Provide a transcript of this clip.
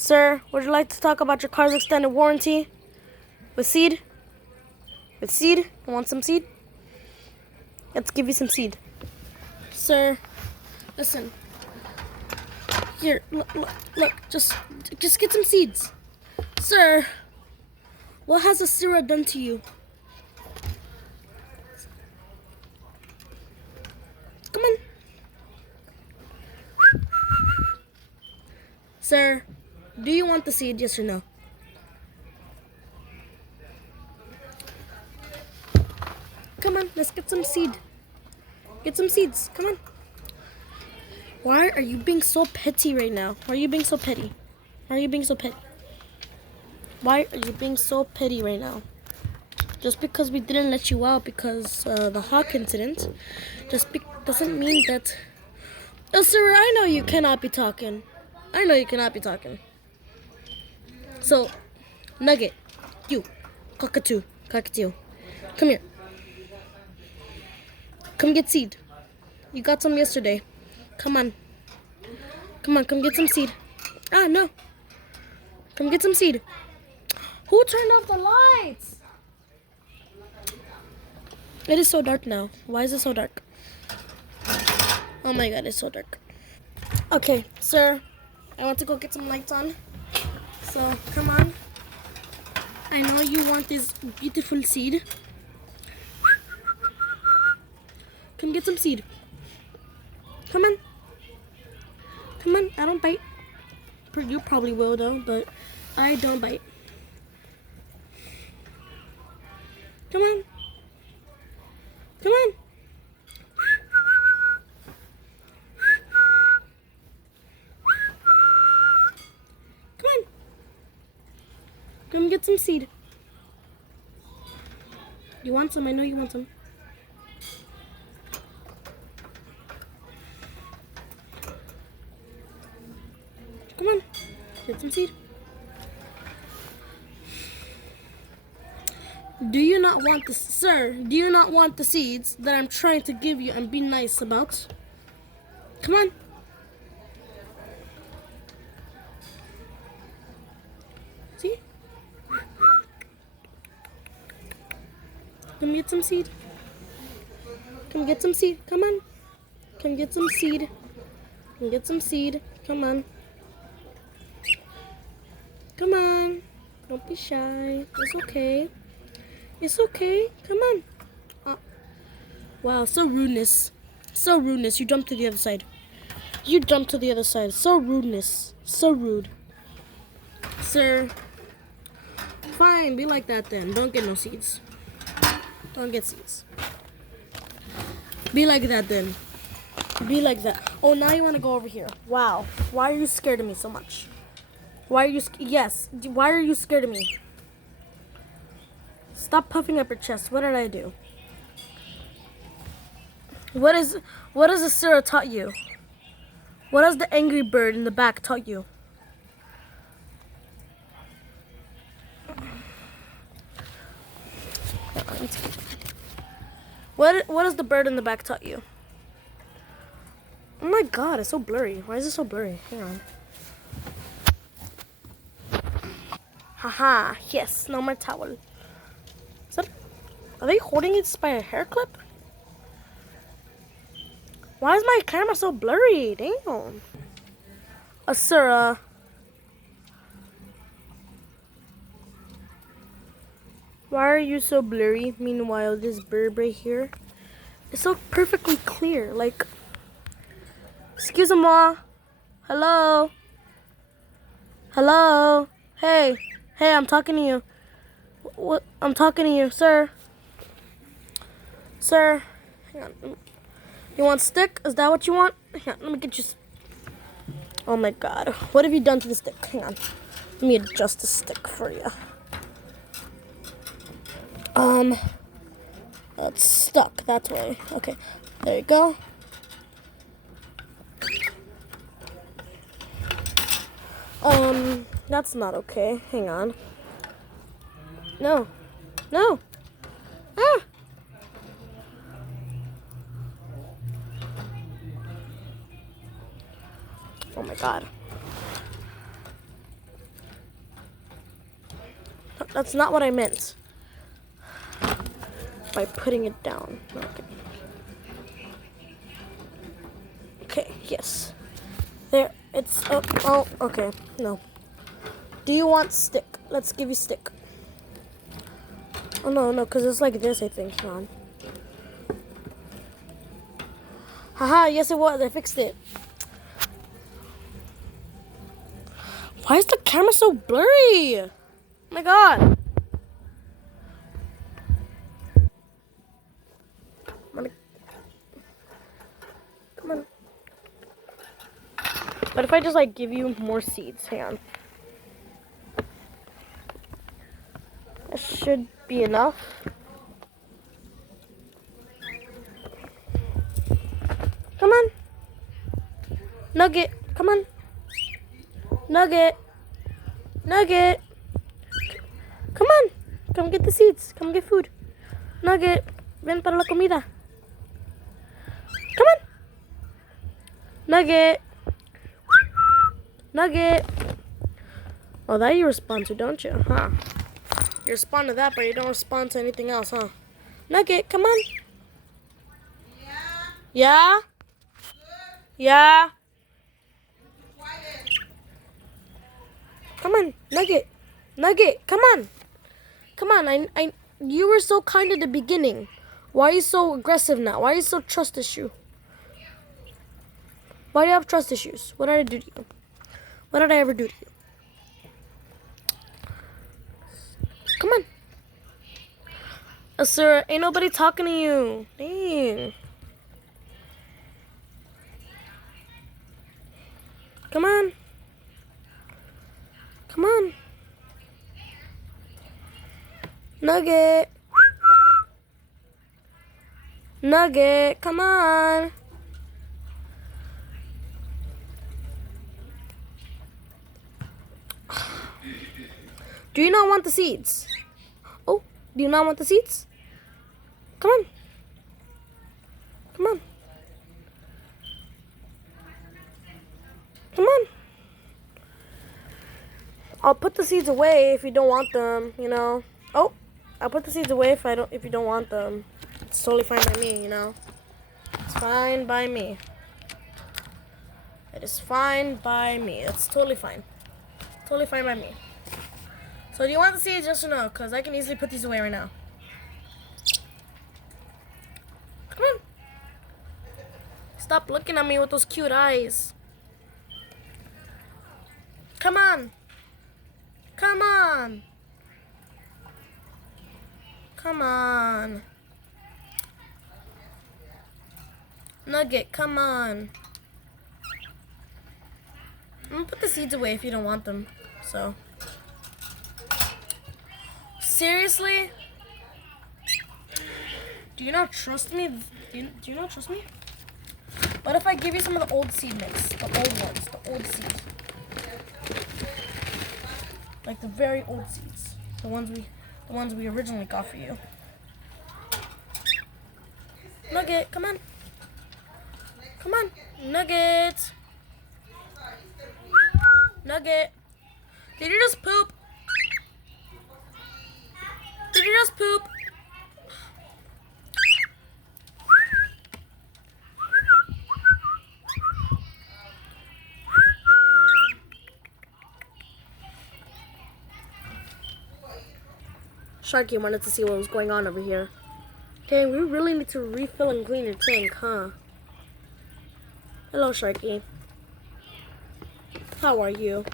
Sir, would you like to talk about your car's extended warranty? With seed? With seed? You want some seed? Let's give you some seed. Sir, listen. Here, look, just get some seeds. Sir, what has Asura done to you? Come on. Sir, do you want the seed, yes or no? Come on, let's get some seed. Get some seeds, come on. Why are you being so petty right now? Why are you being so petty? Why are you being so petty? Why are you being so petty right now? Just because we didn't let you out because the hawk incident, doesn't mean that... Oh, sir, I know you cannot be talking. I know you cannot be talking. So, Nugget, you, cockatiel, come here. Come get seed. You got some yesterday. Come on. Come get some seed. Ah, no. Come get some seed. Who turned off the lights? It is so dark now. Why is it so dark? Oh my god, it's so dark. Okay, sir. I want to go get some lights on. So, come on. I know you want this beautiful seed. Come get some seed. Come on. Come on, I don't bite. You probably will though, but I don't bite. Come on. Come on. Come on. Come get some seed. You want some? I know you want some. Come on. Get some seed. Do you not want the... Sir, do you not want the seeds that I'm trying to give you and be nice about? Come on. See? Come get some seed. Come get some seed. Come on. Come get some seed. Come get some seed. Come on. Come on. Don't be shy. It's okay. It's okay. Come on. Wow, so rudeness. So rudeness. You jumped to the other side. You jumped to the other side. So rudeness. So rude. Sir. Fine, be like that then. Don't get no seeds. Don't get seeds. Be like that then. Be like that. Oh, now you want to go over here. Wow. Why are you scared of me so much? Why are you... Yes. Why are you scared of me? Stop puffing up your chest. What did I do? What has Asura taught you? What has the angry bird in the back taught you? What has the bird in the back taught you? Oh my god, it's so blurry. Why is it so blurry? Hang on. Haha, yes, no more towel. Are they holding it by a hair clip? Why is my camera so blurry? Damn. Asura. Why are you so blurry? Meanwhile, this bird right here is so perfectly clear. Like, excuse moi. Hello. Hello. Hey. Hey, I'm talking to you. What? I'm talking to you, sir. Sir, hang on. You want stick? Is that what you want? Hang on, let me get you. Oh my god. What have you done to the stick? Hang on. Let me adjust the stick for you. It's stuck that way. Okay, there you go. That's not okay. Hang on. No. No. Ah! Oh my god. That's not what I meant. By putting it down. Okay. Okay, yes. There, it's, oh, okay, no. Do you want stick? Let's give you stick. Oh, no, because it's like this, I think. Come on. Haha, yes it was. I fixed it. Why is the camera so blurry? Oh my god. Come on. But if I just like give you more seeds, hang on. That should be enough. Come on. Nugget, come on. Nugget. Nugget. Come on. Come get the seeds. Come get food. Nugget, ven para la comida. Come on. Nugget. Nugget. Oh, that you respond to, don't you? Huh? You respond to that, but you don't respond to anything else, huh? Nugget, come on. Yeah? Yeah? Come on, Nugget. Nugget, come on. Come on, you were so kind at the beginning. Why are you so aggressive now? Why are you so trust issue? Why do you have trust issues? What did I do to you? What did I ever do to you? Come on. Sir, ain't nobody talking to you. Dang. Come on. Come on. Nugget. Nugget, come on. Do you not want the seeds? Oh, do you not want the seeds? Come on. Come on. Come on. I'll put the seeds away if you don't want them, you know. Oh, I'll put the seeds away if you don't want them. It's totally fine by me, you know. It's fine by me. It is fine by me. It's totally fine. Totally fine by me. So do you want the seeds, yes or no? Because I can easily put these away right now. Come on. Stop looking at me with those cute eyes. Come on. Come on. Come on. Nugget, come on. I'm gonna put the seeds away if you don't want them. So. Seriously? Do you not trust me? Do you not trust me? What if I give you some of the old seed mix? The old ones. The old seeds. Like the very old seeds. The ones we originally got for you. Nugget, come on. Come on. Nugget. Nugget. Did you just poop? Did you just poop? Sharky wanted to see what was going on over here. Dang, we really need to refill and clean your tank, huh? Hello, Sharky. How are you?